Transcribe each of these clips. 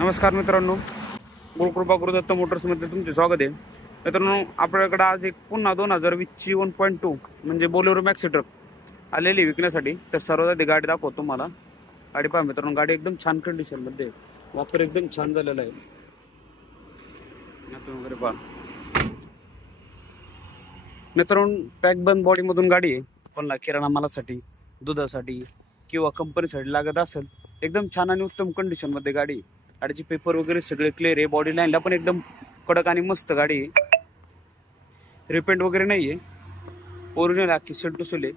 नमस्कार मित्रांनो, गुरुकृपा गुरुदत्त मोटर्समध्ये तुमचे स्वागत आहे. मित्रांनो, आपल्याकडे आज एक पुन्हा 2020ची 1.2 म्हणजे बोलेरो मॅक्सी ट्रक आलेली विकण्यासाठी. तर सर्वात आधी गाडी दाखवतो तुम्हाला. गाडी पहा मित्रांनो, गाडी एकदम छान कंडिशनमध्ये आहे. वापर एकदम छान झालेला आहे. वगैरे पहा मित्रांनो, पॅक बंद बॉडीमधून गाडी आहे. पण किराणा मालासाठी, दुधासाठी किंवा कंपनीसाठी लागत असेल एकदम छान आणि उत्तम कंडिशनमध्ये गाडी आहे. गाडीचे पेपर वगैरे सगळे क्लिअर आहे. बॉडी लाईनला पण एकदम कडक आणि मस्त गाडी आहे. रिपेंट वगैरे नाहीये, ओरिजिनल अख्खी सेल टू सेल आहे.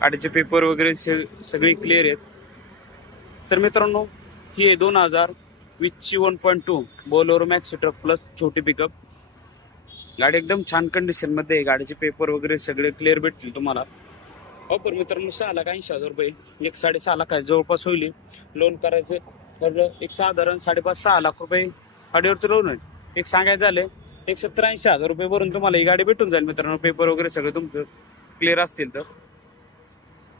गाडीचे पेपर वगैरे सगळे क्लिअर आहेत. तर मित्रांनो, ही आहे 2020ची 1.2 बोलेरो मॅक्सी ट्रक प्लस छोटी पिकअप. गाडी एकदम छान कंडिशन मध्ये आहे. गाडीचे पेपर वगैरे सगळे क्लिअर भेटतील तुम्हाला. ऑफर मित्रांनो 6,80,000 रुपये, 6.5 लाख जवळपास होईल. लोन करायचं तर एक साधारण 5.5-6 लाख रुपये गाडीवरती लोन होईल. एक सांगायचं झालं 70-80,000 रुपये भरून तुम्हाला ही गाडी भेटून जाईल मित्रांनो. पेपर वगैरे सगळे तुमचं क्लिअर असतील तर.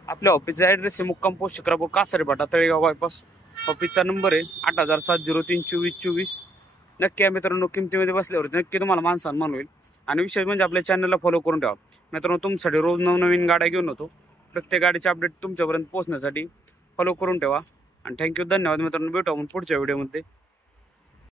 आपल्या ऑफिसचा ॲड्रेस आहे मुक्काम पोस्ट शिक्रापूर, कासारेपाटा, तळेगाव बायपास. ऑफिसचा नंबर आहे 8,703-2424. नक्की आहे मित्रांनो, किमतीमध्ये बसल्यावर नक्की तुम्हाला मान सन्मान होईल. आणि विशेष म्हणजे आपल्या चॅनलला फॉलो करून ठेवा मित्रांनो. तुमच्यासाठी रोज नवनवीन गाड्या घेऊन होतो. प्रत्येक गाडीचे अपडेट तुमच्यापर्यंत पोहोचण्यासाठी फॉलो करून ठेवा. आणि थँक्यू, धन्यवाद मित्रांनो. भेटू आपण पुढच्या व्हिडिओमध्ये.